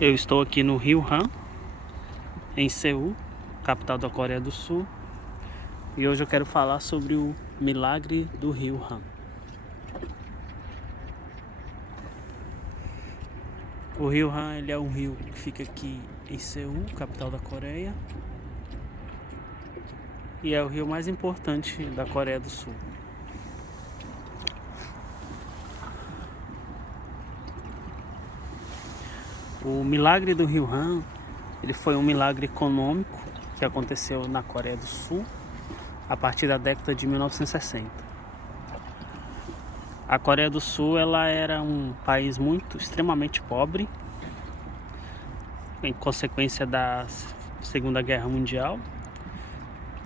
Eu estou aqui no Rio Han, em Seul, capital da Coreia do Sul, e hoje eu quero falar sobre o milagre do Rio Han. O Rio Han, ele é um rio que fica aqui em Seul, capital da Coreia, e é o rio mais importante da Coreia do Sul. O milagre do Rio Han, ele foi um milagre econômico que aconteceu na Coreia do Sul a partir da década de 1960. A Coreia do Sul, ela era um país extremamente pobre, em consequência da Segunda Guerra Mundial,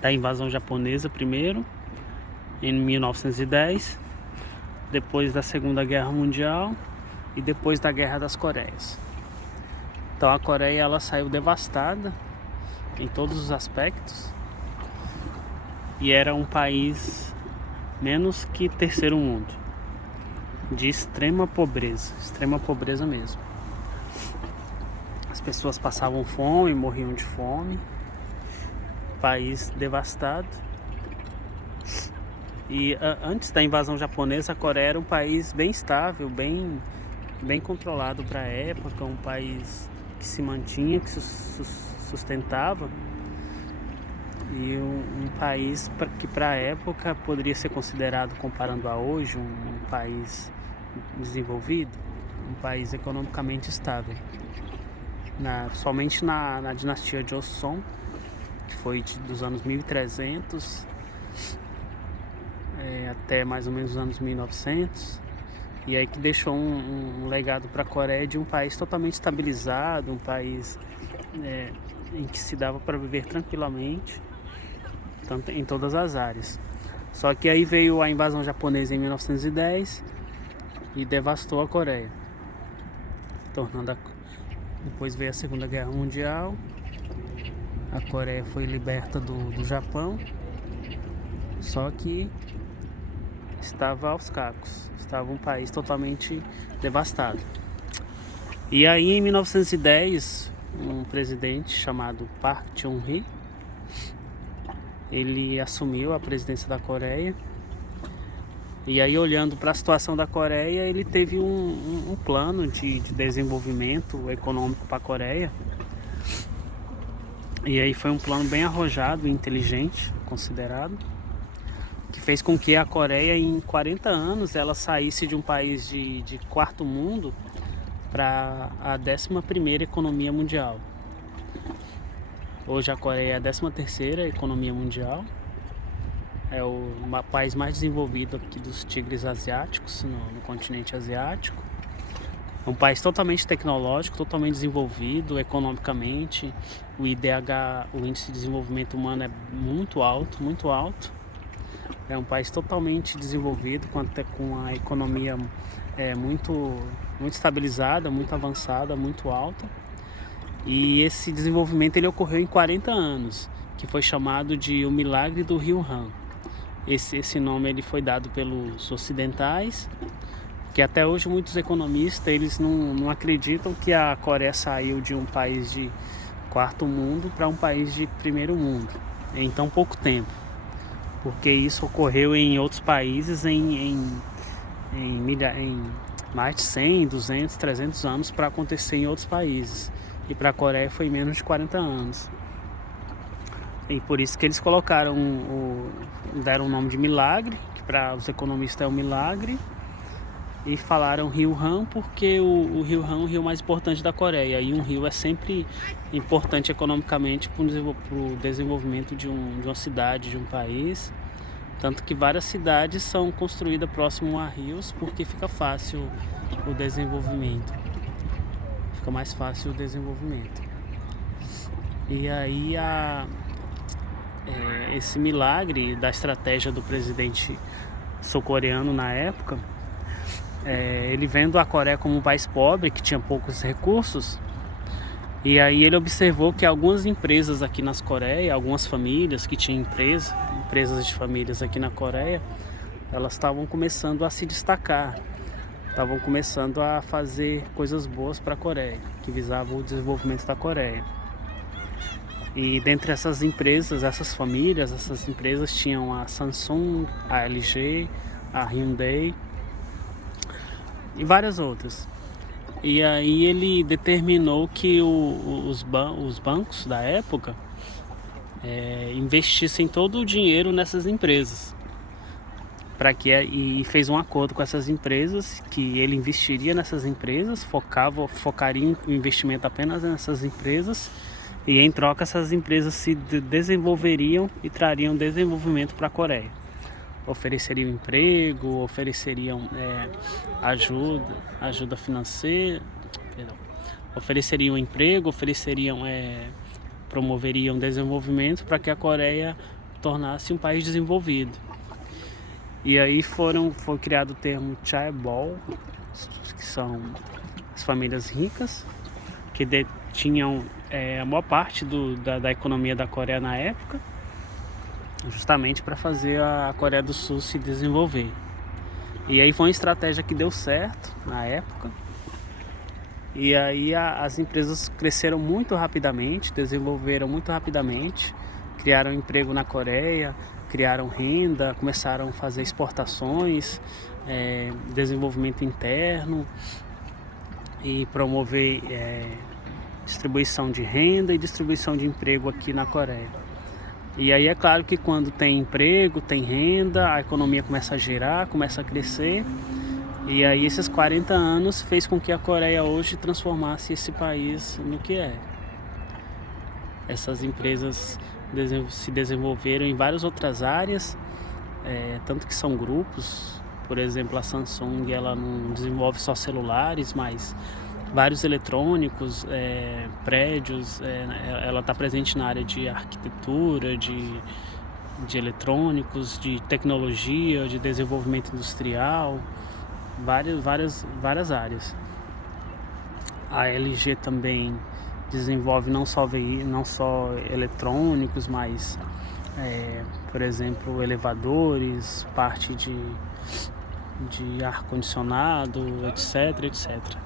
da invasão japonesa primeiro, em 1910, depois da Segunda Guerra Mundial e depois da Guerra das Coreias. Então a Coreia, ela saiu devastada em todos os aspectos e era um país menos que terceiro mundo, de extrema pobreza mesmo. As pessoas passavam fome, morriam de fome, país devastado. E antes da invasão japonesa, a Coreia era um país bem estável, bem controlado para a época, um país que se mantinha, que se sustentava, e um país que para a época poderia ser considerado, comparando a hoje, um país desenvolvido, um país economicamente estável. Somente na dinastia Joseon, que foi dos anos 1300 até mais ou menos os anos 1900, e aí que deixou um legado para a Coreia de um país totalmente estabilizado, um país em que se dava para viver tranquilamente, tanto em todas as áreas. Só que aí veio a invasão japonesa em 1910 e devastou a Coreia, depois veio a Segunda Guerra Mundial, a Coreia foi liberta do Japão, só que estava aos cacos, estava um país totalmente devastado. E aí em 1910, um presidente chamado Park Chung-hee, ele assumiu a presidência da Coreia. E aí, olhando para a situação da Coreia, ele teve um plano de desenvolvimento econômico para a Coreia. E aí foi um plano bem arrojado e inteligente, considerado, que fez com que a Coreia, em 40 anos, ela saísse de um país de quarto mundo para a 11ª economia mundial. Hoje a Coreia é a 13ª economia mundial. É o país mais desenvolvido aqui dos tigres asiáticos, no continente asiático. É um país totalmente tecnológico, totalmente desenvolvido economicamente. O IDH, o Índice de Desenvolvimento Humano, é muito alto. É um país totalmente desenvolvido, com a economia muito estabilizada, muito avançada, muito alta. E esse desenvolvimento, ele ocorreu em 40 anos, que foi chamado de o milagre do Rio Han. Esse nome, ele foi dado pelos ocidentais, que até hoje muitos economistas, eles não acreditam que a Coreia saiu de um país de quarto mundo para um país de primeiro mundo em tão pouco tempo, porque isso ocorreu em outros países em mais de 100, 200, 300 anos para acontecer em outros países, e para a Coreia foi menos de 40 anos. E por isso que eles deram o nome de milagre, que para os economistas é um milagre, e falaram Rio Han porque o Rio Han é o rio mais importante da Coreia, e um rio é sempre importante economicamente para o desenvolvimento de uma cidade, de um país, tanto que várias cidades são construídas próximo a rios porque fica fácil o desenvolvimento, fica mais fácil o desenvolvimento. E aí esse milagre da estratégia do presidente sul-coreano na época, ele vendo a Coreia como um país pobre, que tinha poucos recursos, e aí ele observou que algumas empresas aqui na Coreia, algumas famílias que tinham empresas de famílias aqui na Coreia, elas estavam começando a se destacar, estavam começando a fazer coisas boas para a Coreia, que visavam o desenvolvimento da Coreia. E dentre essas empresas, essas famílias, essas empresas tinham a Samsung, a LG, a Hyundai e várias outras. E aí ele determinou que os bancos da época investissem todo o dinheiro nessas empresas. E fez um acordo com essas empresas que ele investiria nessas empresas, focaria o investimento apenas nessas empresas, e em troca essas empresas se desenvolveriam e trariam desenvolvimento para a Coreia. Ofereceriam emprego, ofereceriam ajuda financeira, ofereceriam emprego, promoveriam desenvolvimento para que a Coreia tornasse um país desenvolvido. E aí foi criado o termo chaebol, que são as famílias ricas, que detinham a maior parte da economia da Coreia na época, justamente para fazer a Coreia do Sul se desenvolver. E aí foi uma estratégia que deu certo na época. E aí as empresas cresceram muito rapidamente, desenvolveram muito rapidamente, criaram emprego na Coreia, criaram renda, começaram a fazer exportações, desenvolvimento interno e promover distribuição de renda e distribuição de emprego aqui na Coreia. E aí é claro que quando tem emprego, tem renda, a economia começa a girar, começa a crescer. E aí esses 40 anos fez com que a Coreia hoje transformasse esse país no que é. Essas empresas se desenvolveram em várias outras áreas, tanto que são grupos. Por exemplo, a Samsung, ela não desenvolve só celulares, mas vários eletrônicos, prédios. Ela está presente na área de arquitetura, de eletrônicos, de tecnologia, de desenvolvimento industrial, várias áreas. A LG também desenvolve não só eletrônicos, mas por exemplo, elevadores, parte de ar-condicionado, etc.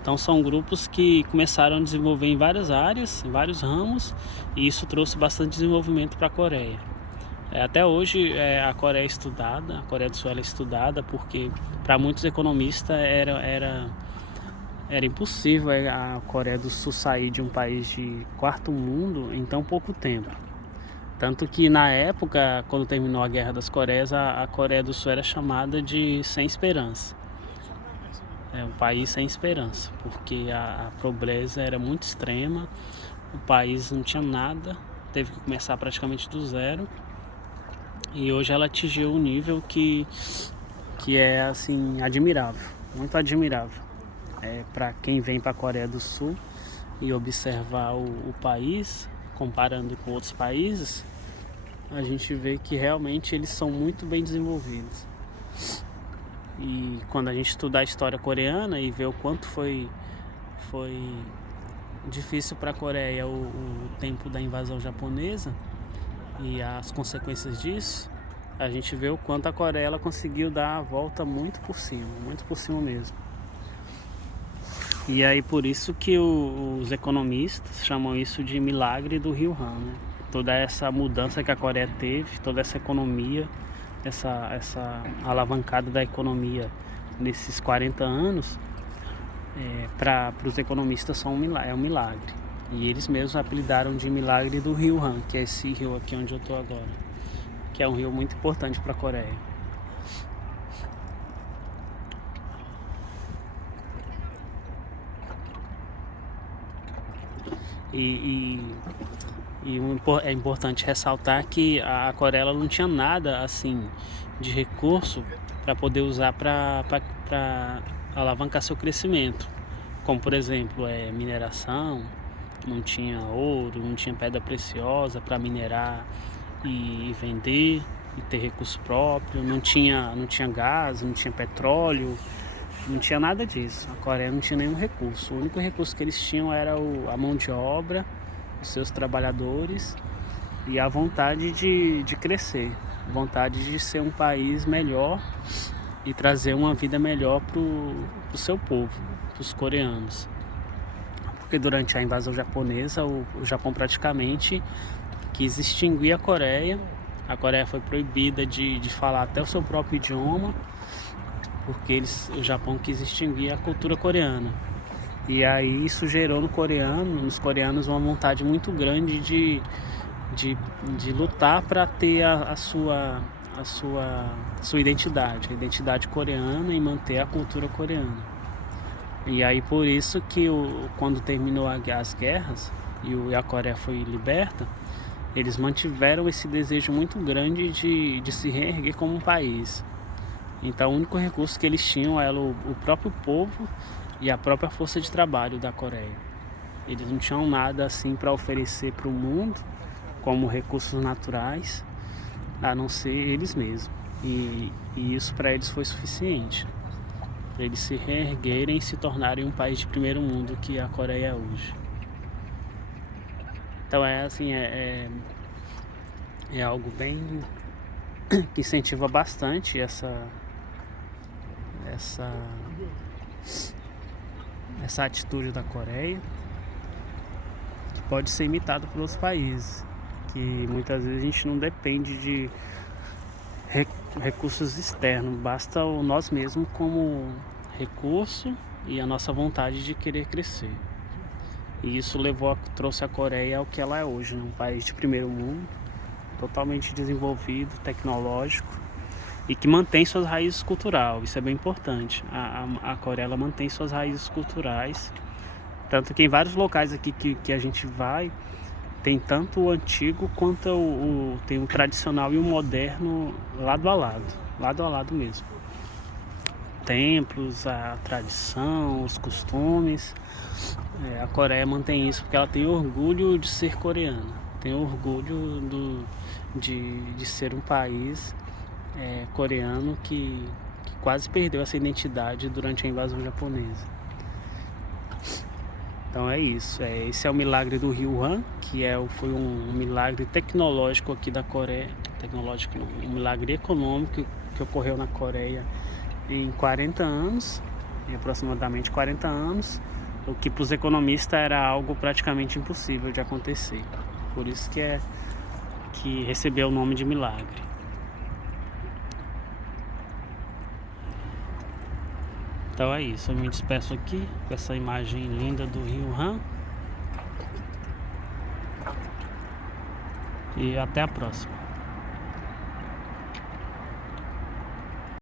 Então são grupos que começaram a desenvolver em várias áreas, em vários ramos, e isso trouxe bastante desenvolvimento para a Coreia. Até hoje a Coreia é estudada, a Coreia do Sul é estudada porque para muitos economistas era impossível a Coreia do Sul sair de um país de quarto mundo em tão pouco tempo. Tanto que na época, quando terminou a Guerra das Coreias, a Coreia do Sul era chamada de sem esperança. Um país sem esperança, porque a pobreza era muito extrema, o país não tinha nada, teve que começar praticamente do zero. E hoje ela atingiu um nível que é assim admirável, muito admirável. Para quem vem para a Coreia do Sul e observar o país, comparando com outros países, a gente vê que realmente eles são muito bem desenvolvidos. E quando a gente estudar a história coreana e ver o quanto foi difícil para a Coreia o tempo da invasão japonesa e as consequências disso, a gente vê o quanto a Coreia ela conseguiu dar a volta muito por cima mesmo. E aí por isso que os economistas chamam isso de milagre do Rio Han, né? Toda essa mudança que a Coreia teve, toda essa economia, essa alavancada da economia nesses 40 anos, para os economistas é um milagre. E eles mesmos apelidaram de milagre do Rio Han, que é esse rio aqui onde eu estou agora, que é um rio muito importante para a Coreia. É importante ressaltar que a Coreia ela não tinha nada assim de recurso para poder usar para alavancar seu crescimento, como por exemplo mineração, não tinha ouro, não tinha pedra preciosa para minerar e vender e ter recurso próprio, não tinha gás, não tinha petróleo, não tinha nada disso. A Coreia não tinha nenhum recurso. O único recurso que eles tinham era a mão de obra, os seus trabalhadores e a vontade de crescer, vontade de ser um país melhor e trazer uma vida melhor pro seu povo, pros coreanos. Porque durante a invasão japonesa, o Japão praticamente quis extinguir a Coreia. A Coreia foi proibida de falar até o seu próprio idioma, porque o Japão quis extinguir a cultura coreana. E aí isso gerou nos coreanos uma vontade muito grande de lutar para ter a sua identidade, a identidade coreana, e manter a cultura coreana. E aí por isso que quando terminou as guerras e a Coreia foi liberta, eles mantiveram esse desejo muito grande de se reerguer como um país. Então o único recurso que eles tinham era o próprio povo e a própria força de trabalho da Coreia. Eles não tinham nada assim para oferecer para o mundo como recursos naturais, a não ser eles mesmos. E isso para eles foi suficiente, para eles se reerguerem e se tornarem um país de primeiro mundo que a Coreia é hoje. Então é algo bem que incentiva bastante essa atitude da Coreia, que pode ser imitada por outros países, que muitas vezes a gente não depende de recursos externos, basta nós mesmos como recurso e a nossa vontade de querer crescer. E isso trouxe a Coreia ao que ela é hoje, né? Um país de primeiro mundo, totalmente desenvolvido, tecnológico, e que mantém suas raízes culturais. Isso é bem importante. A Coreia, ela mantém suas raízes culturais, tanto que em vários locais aqui que a gente vai, tem tanto o antigo quanto tem o tradicional e o moderno lado a lado mesmo. Templos, a tradição, os costumes. A Coreia mantém isso porque ela tem orgulho de ser coreana, tem orgulho de ser um país coreano que quase perdeu essa identidade durante a invasão japonesa. Então é isso. Esse é o milagre do Rio Han, que foi um milagre tecnológico aqui da Coreia. Tecnológico não, um milagre econômico que ocorreu na Coreia em 40 anos, em aproximadamente 40 anos, o que para os economistas era algo praticamente impossível de acontecer. Por isso que recebeu o nome de milagre. Então é isso, eu me despeço aqui com essa imagem linda do Rio Han. E até a próxima.